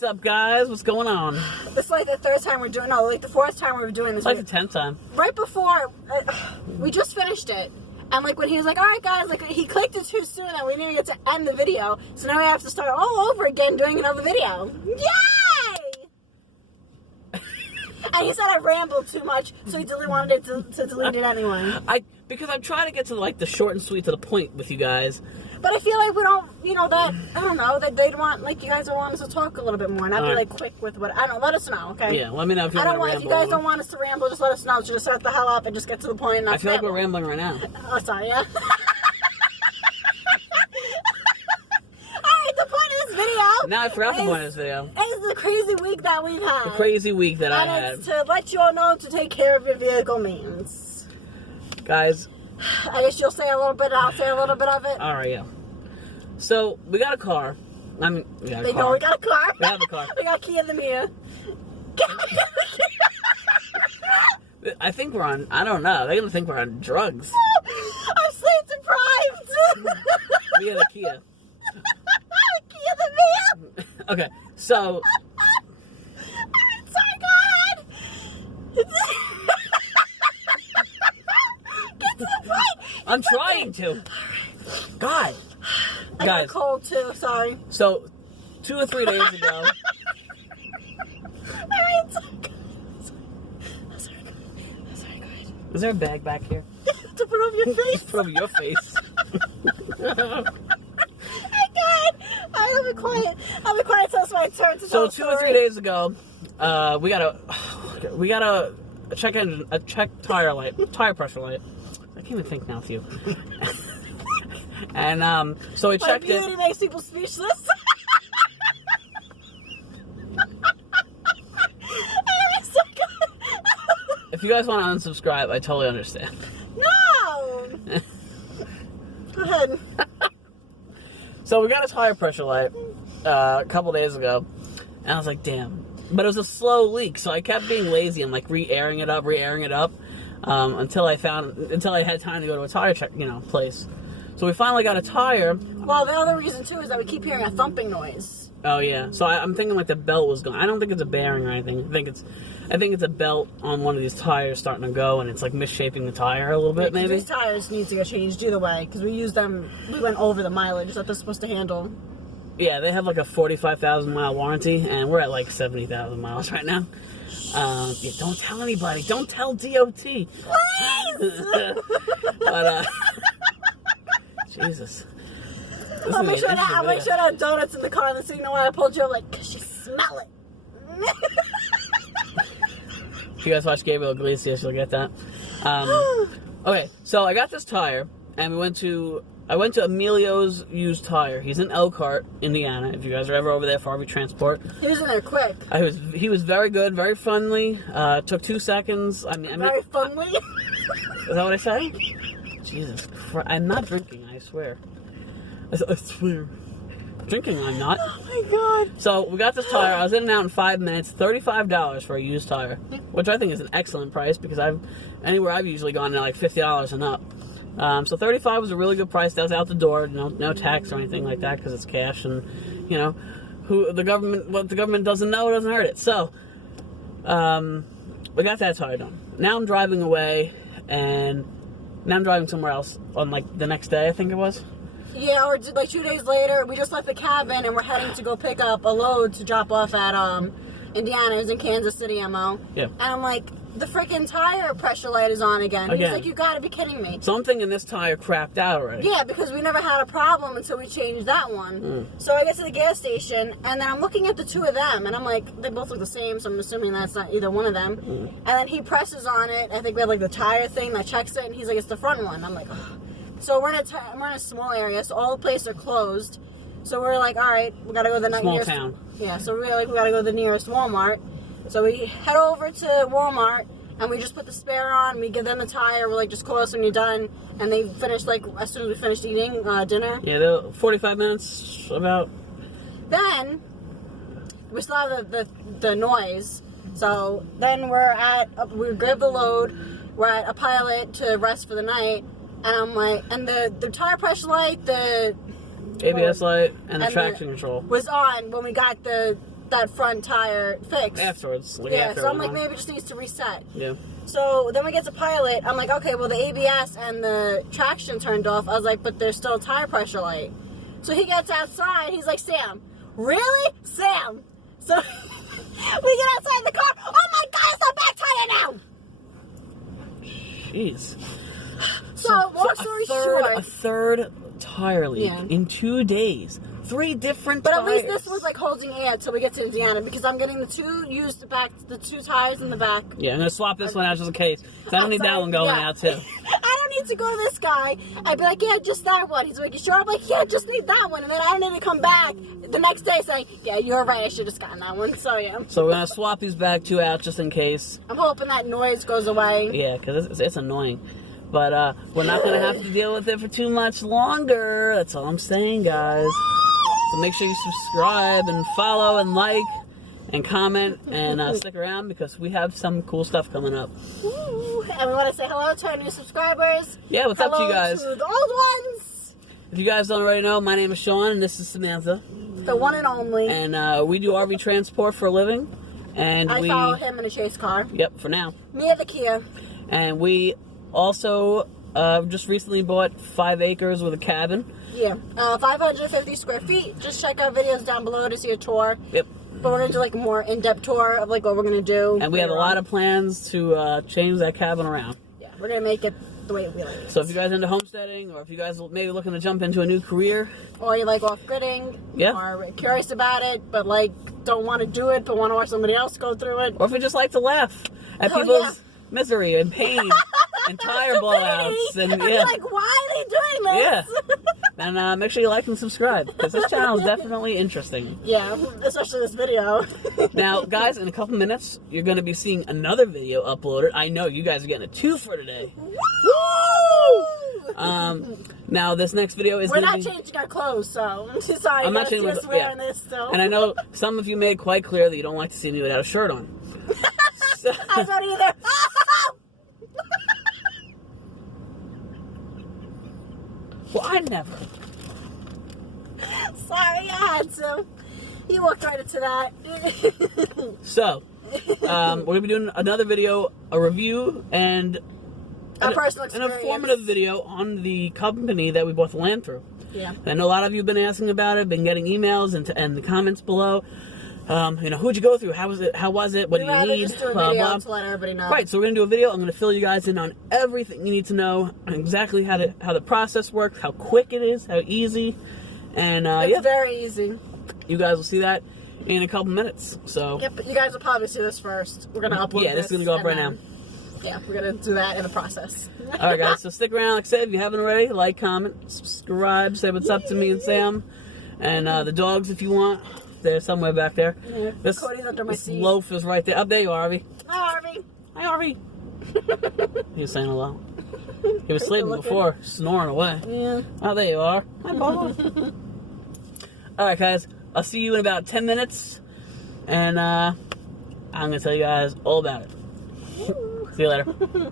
What's up, guys? What's going on? This is like the third time we're doing, no, like the fourth time we were doing this. It's like the 10th time. Right before, we just finished it. And like when he was like, all right, guys, like he clicked it too soon and we didn't get to end the video. So now we have to start all over again doing another video. Yay! And he said I rambled too much, so he really wanted to delete it anyway. Because I'm trying to get to like the short and sweet to the point with you guys. But I feel like we don't, that, I don't know, that they'd want, like, you guys would want us to talk a little bit more, not be, like, quick with what, I don't know, let us know, okay? Yeah, let me know if you want to ramble. If you guys don't want us to ramble, just let us know, so just shut the hell up and just get to the point and not I feel like we're rambling right now. Oh, sorry, yeah? Alright, the point of this video... Now I forgot the point of this video. It's the crazy week that we've had. The crazy week that I had. And it's to let you all know to take care of your vehicle maintenance. Guys... I guess you'll say a little bit, I'll say a little bit of it. Alright, yeah. So, we got a car. I mean, we got a car. They know we got a car. We have a car. We got Kia the Mia. I think we're on, I don't know. They're going to think we're on drugs. I'm sleep deprived. We got a Kia. Kia the Mia. Okay, so... Sorry, go ahead. Get to the point. I'm trying to. God. I got cold too, sorry. So, 2 or 3 days ago... Alright, sorry, guys. Is there a bag back here? To put over your face? Put over your face. Hey, God. Alright, I'll be quiet. Tell us my turn to So, tell 2 or 3 days ago, we got a check tire pressure light. I can't even think now, Few. And so we checked it. My beauty makes people speechless. If you guys want to unsubscribe, I totally understand. No. Go ahead. So we got a tire pressure light a couple days ago, and I was like, damn. But it was a slow leak, so I kept being lazy and like re-airing it up, until I had time to go to a tire check, place. So we finally got a tire. Well, the other reason too is that we keep hearing a thumping noise. Oh yeah. So I'm thinking like the belt was going. I don't think it's a bearing or anything. I think it's a belt on one of these tires starting to go, and it's like misshaping the tire a little bit, maybe. These tires need to get changed either way because we used them. We went over the mileage that they're supposed to handle. Yeah, they have like a 45,000 mile warranty, and we're at like 70,000 miles right now. Yeah, don't tell anybody. Don't tell DOT. Please. But Jesus. I'll make sure that donuts in the car. And so you know why I pulled you? I'm like, cause you smell it. If you guys watch Gabriel Iglesias, you'll get that. Okay, so I got this tire, and I went to Emilio's used tire. He's in Elkhart, Indiana. If you guys are ever over there for RV Transport, He was in there quick. He was very good, very friendly. Took 2 seconds. Very friendly. Is that what I say? Jesus Christ! I'm not drinking. I swear. I swear. Drinking, I'm not. Oh my God. So we got this tire. I was in and out in 5 minutes. $35 for a used tire, which I think is an excellent price because I've usually gone to like $50 and up. So $35 was a really good price. That was out the door. No tax or anything like that because it's cash, and what the government doesn't know doesn't hurt it. So we got that tire done. Now I'm driving away, and now I'm driving somewhere else on like the next day, I think it was. Yeah, or like 2 days later, we just left the cabin and we're heading to go pick up a load to drop off at Indiana. It was in Kansas City, MO. Yeah. And I'm like, the freaking tire pressure light is on again. He's like, you gotta be kidding me. So I'm thinking this tire crapped out already. Yeah, because we never had a problem until we changed that one. So I get to the gas station, and then I'm looking at the two of them, and I'm like, they both look the same, so I'm assuming that's not either one of them. And then he presses on it. I think we had like the tire thing that checks it, and he's like, it's the front one. I'm like, ugh. So we're in a small area, so all the places are closed. So we're like, all right, we gotta go to the nearest small town. Yeah, so we're like, we gotta go to the nearest Walmart. So we head over to Walmart, and we just put the spare on. We give them the tire. We're like, just call us when you're done. And they finish like as soon as we finished eating dinner. Yeah, they're 45 minutes about. Then we still have the noise. So then we grab the load. We're at a Pilot to rest for the night. And I'm like, and the tire pressure light, the ABS light, and the traction control was on when we got the that front tire fixed. Afterwards. Like Yeah, after so I'm it like, went on. maybe it just needs to reset. Yeah. So then we get to Pilot. I'm like, okay, well, the ABS and the traction turned off. I was like, but there's still a tire pressure light. So he gets outside. He's like, Sam, really? Sam. So we get outside the car. Oh, my God, it's a back tire now. Jeez. So long story short. A third tire leak Yeah. in 2 days. 3 different But tires. at least this was like holding air till we get to Indiana because I'm getting the two tires in the back. Yeah, I'm going to swap this one out just in case. 'Cause I don't need that Outside, one going yeah. out, too. I don't need to go to this guy. I'd be like, yeah, just that one. He's like, you sure? I'm like, yeah, just need that one. And then I don't need to come back the next day saying, yeah, you're right. I should have just gotten that one. So, yeah. So we're going to swap these back 2 out just in case. I'm hoping that noise goes away. Yeah, because it's annoying. But we're not going to have to deal with it for too much longer. That's all I'm saying, guys. So make sure you subscribe and follow and like and comment and stick around because we have some cool stuff coming up. Ooh, and we want to say hello to our new subscribers. Yeah, what's up to you guys? Hello to the old ones. If you guys don't already know, my name is Sean and this is Samantha. The one and only. And we do RV transport for a living. And I follow him in a chase car. Yep, for now. Me at the Kia. And we also just recently bought 5 acres with a cabin. Yeah. 550 square feet. Just check our videos down below to see a tour. Yep. But we're going to do like a more in-depth tour of like what we're going to do. And we have a lot of plans to change that cabin around. Yeah, we're going to make it the way we like it. So if you guys are into homesteading, or if you guys are maybe looking to jump into a new career, Or you like off-gridding. Yeah. Or curious about it, but like don't want to do it, but want to watch somebody else go through it. or if you just like to laugh at Oh, people's yeah. misery and pain and tire blowouts, and I'd be yeah, like, why are they doing yeah. this? And make sure you like and subscribe because this channel is definitely interesting. Yeah, especially this video. Now, guys, in a couple minutes, you're going to be seeing another video uploaded. I know you guys are getting a 2 for today. Woo! Now, this next video is We're going not to be... changing our clothes, so sorry. I'm not you changing guys my- wearing yeah. this still. And I know some of you made quite clear that you don't like to see me without a shirt on. So- I don't either. well, I never. Sorry, I had to. You walked right into that. So, we're going to be doing another video, a review, and A personal an experience. informative video on the company that we bought the land through. Yeah. I know a lot of you have been asking about it, been getting emails and the comments below. Who'd you go through? How was it? What do We'd you rather need? just do a Blah, video blah. to let everybody know. Right, so we're going to do a video. I'm going to fill you guys in on everything you need to know, exactly how the process works, how quick it is, how easy. And It's yeah, very easy. you guys will see that in a couple minutes. So Yep, but you guys will probably see this first. We're gonna upload. yeah, this is going to go up and right then- now. Yeah, we're gonna do that in the process. All right, guys. So stick around. Like I said, if you haven't already, like, comment, subscribe, say what's up to me and Sam, and the dogs if you want. They're somewhere back there. Yeah, Cody's under my this seat. loaf is right there. Up there you are, Harvey. Hi, Harvey. Hi, Harvey. He was saying hello. He was sleeping Looking. before, snoring away. Yeah. Oh, there you are. Hi, Bubba. All right, guys. I'll see you in about 10 minutes, and I'm gonna tell you guys all about it. See you later.